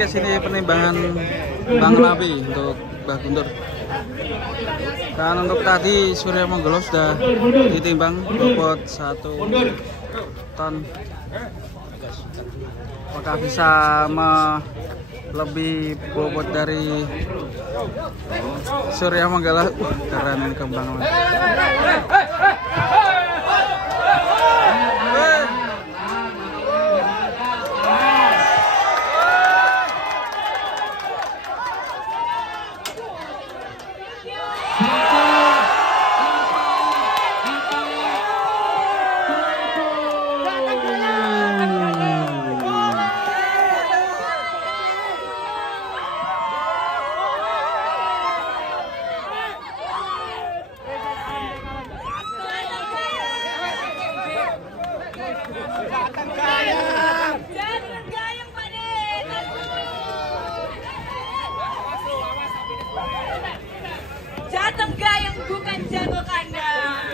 podcast ini penimbangan Bang Lapi untuk Mbah Guntur. Dan untuk tadi Surya Manggolo sudah ditimbang bobot 1 ton. Apakah bisa lebih bobot dari Surya Manggala? Keren ini kembang. Jatuh gayung bukan jago kandang.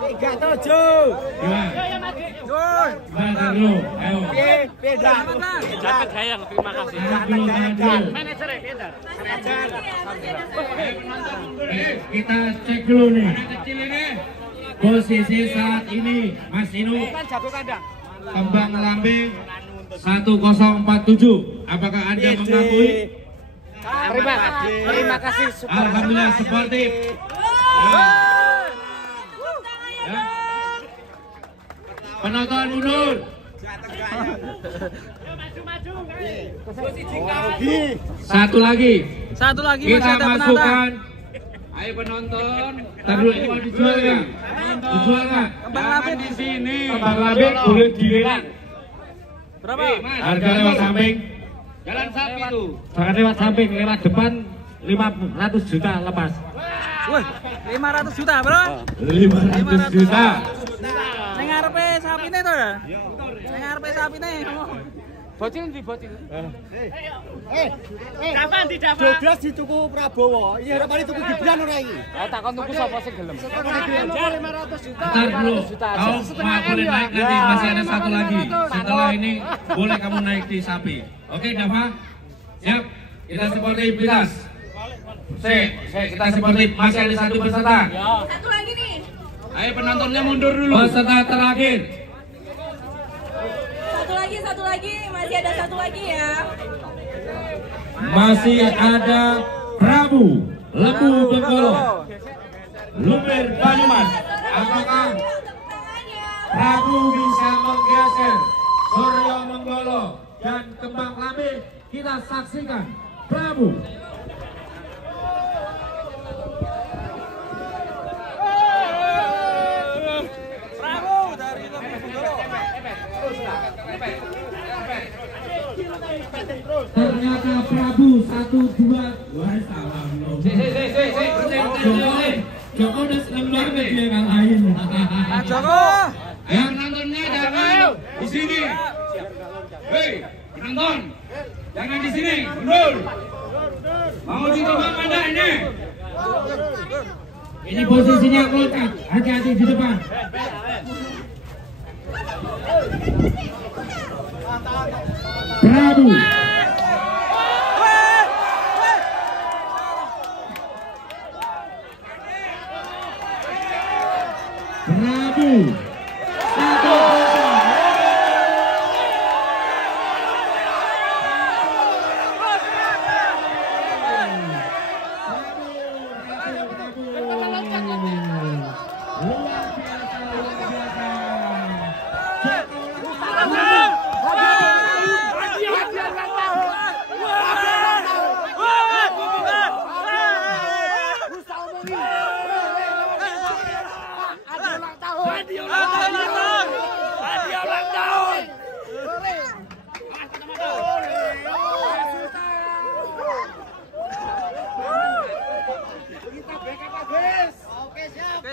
Tiga tujuh. Beda. Jatuh gayung, terima kasih. Manajer beda. Kita cek dulu nih. Posisi saat ini Mas Inu kembang lambing 1047. Apakah Anda mengakui? Terima kasih. Alhamdulillah sportif. Ya. Penonton mundur. Satu lagi Masih kita ada penantang. masukkan. Ayo penonton. Taruh ini mau dijual nggak? Dijual nggak? Kembang Lapi di sini. Kembang lambing boleh dilihat. berapa? Harga lewat samping. Jalan sapi tuh. Jangan lewat samping, lewat depan 500 juta lepas. Wih, 500 juta bro. 500 juta. Neng ngarepe sapine to ya? Neng ngarepe sapine. Bocil di bocil. Kapan di dapat? 12 dituku Prabowo. Ini harapannya tuku Gibran ora iki? Takon tuku sapa sing gelem. 500 juta. Bentar dulu. Kau boleh naik nanti, masih ada satu lagi. Setelah ini boleh kamu naik di sapi. Oke, Dava? Siap. Kita sportivitas. Kita sportif. Masih ada satu peserta. Satu lagi nih. Ayo penontonnya mundur dulu. Peserta terakhir. Satu lagi. Masih ada satu lagi ya. Masih ada Prabu Lembu Benggolo, Lumer Banyumas. Apakah Prabu bisa menggeser Surya Manggolo dan kembang lambing? Kita saksikan Prabu. Prabu dari Lembu Benggolo. Ternyata Prabu 1-2. Wah, salah loh. Joko udah seneng banget dia ngalahin. Joko. Ya, penontonnya jangan di sini. Hei, penonton, jangan di sini, mundur. Mau ditimbang mana ini? Ini posisinya loncat, hati-hati di depan. Prabu. Prabu.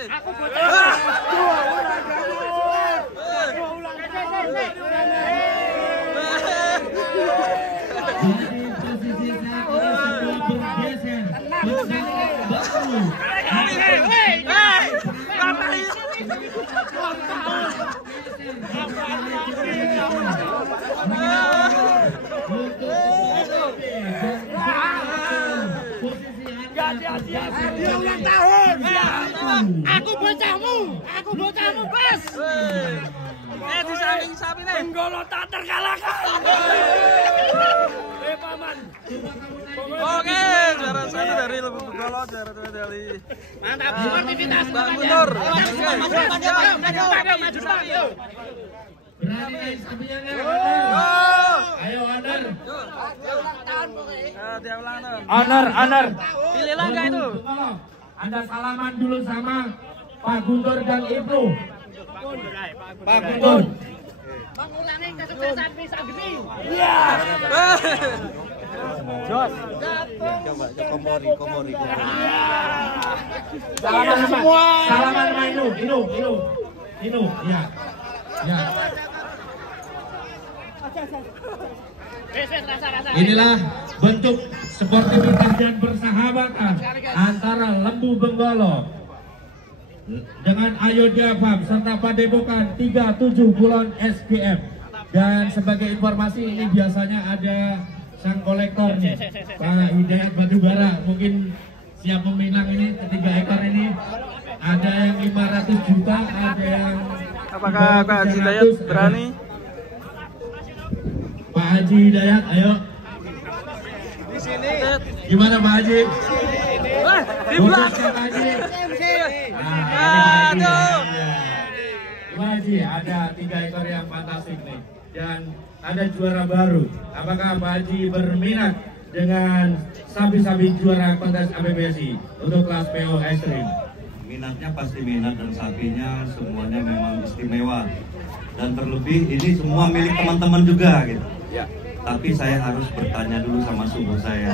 Aku bocah. Posisi Dia ulang tahun. Aku bocahmu, bos. Di samping sapi nih. Benggolo tak terkalahkan. Paman. Oke, juara satu dari Lebur Benggolo, juara dua dari Mantap, sportivitas. Bang Guntur. Berani naik sapinya nggak? Ayo Honor. Dia ulang tahun. Honor. Pilih langkah itu. Anda salaman dulu sama Pak Guntur dan Ibnu. Pak Guntur. Mengulangi kesuksesan bisa gini. Iya. Jos. Komori. Salaman semua. Salaman sama Inu. Ya. Inilah bentuk sportivitas dan persahabatan antara Lembu Benggolo dengan Ayodhya Farm serta Padepokan 37 Kulon SGM. Dan sebagai informasi, ini biasanya ada sang kolektor nih, Pak Hidayat Batubara, mungkin siap meminang ini ketiga ekor ini. Ada yang 500 juta, ada yang Apakah Pak Haji Hidayat berani? Pak Haji Hidayat, ayo. Di sini. Gimana Pak Haji? Di belakang. Pak Haji. Aduh. Pak Haji, ada 3 ekor yang fantastik nih. Dan ada juara baru. Apakah Pak Haji berminat dengan sapi-sapi juara kontes APBSI untuk kelas PO Extreme? Minatnya pasti minat, dan sapinya semuanya memang istimewa, dan terlebih ini semua milik teman-teman juga gitu. Ya. Tapi saya harus bertanya dulu sama suhu saya.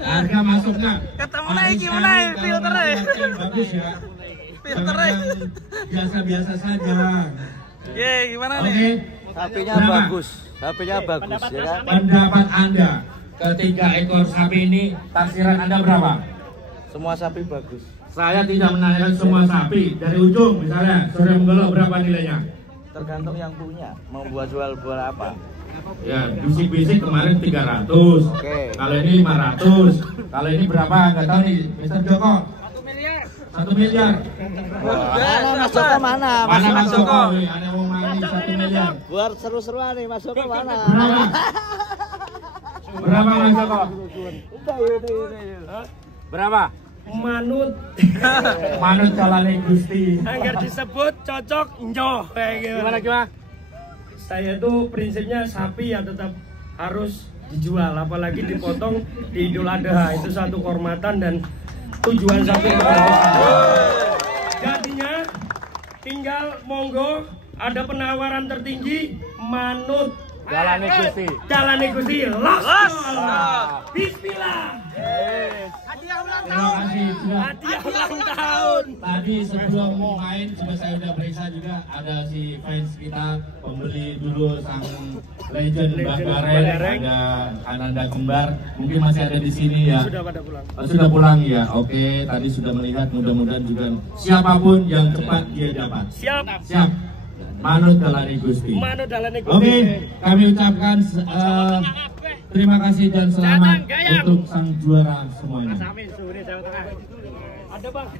Harga masuk nggak? Ketemu naik gimana ya filternya? Bagus ya. Filternya. Biasa-biasa saja. Ye, gimana Oke. nih? Sapinya Berapa? bagus ya kan? Pendapat Anda ketiga ekor sapi ini, taksiran Anda berapa? Semua sapi bagus. Saya tidak menanyakan semua sapi. Dari ujung misalnya, Surya Benggolo berapa nilainya? Tergantung yang punya mau buat jual apa. Ya, bisik-bisik kemarin 300. Oke. Kalau ini 500. Kalau ini berapa? Nggak tahu nih, Mr. Joko. 1 miliar. Mana Mas Joko mana? Mana Mas Joko? Joko? Ada yang mau main 1 miliar. Buat seru-seruan nih Mas Joko mana? Berapa? Berapa Mas Joko? Berapa? Manut. Manut jalane Gusti. Angger disebut cocok njoh kayak Gimana? Saya tuh prinsipnya sapi ya tetap harus dijual, apalagi dipotong di Idul Adha, itu satu kehormatan dan tujuan sapi bagus. Jadinya tinggal monggo, ada penawaran tertinggi manut. Jalane Gusti. Jalane Gusti. Los. Bismillah. Terima kasih sudah. Hadiah ulang tahun. Tadi sebelum main juga saya udah periksa juga, ada si fans kita pembeli dulu sang legend Mbak Gareng, ada Ananda Kembar, mungkin masih ada di sini ya. Sudah pada pulang. Oh, sudah pulang ya. Oke, tadi sudah melihat, mudah-mudahan juga siapapun yang cepat dia dapat. Siap. Manut Dalani Gusti. Manut Dalani Gusti. Oke, kami ucapkan terima kasih dan selamat untuk sang juara semuanya. Ada Bang.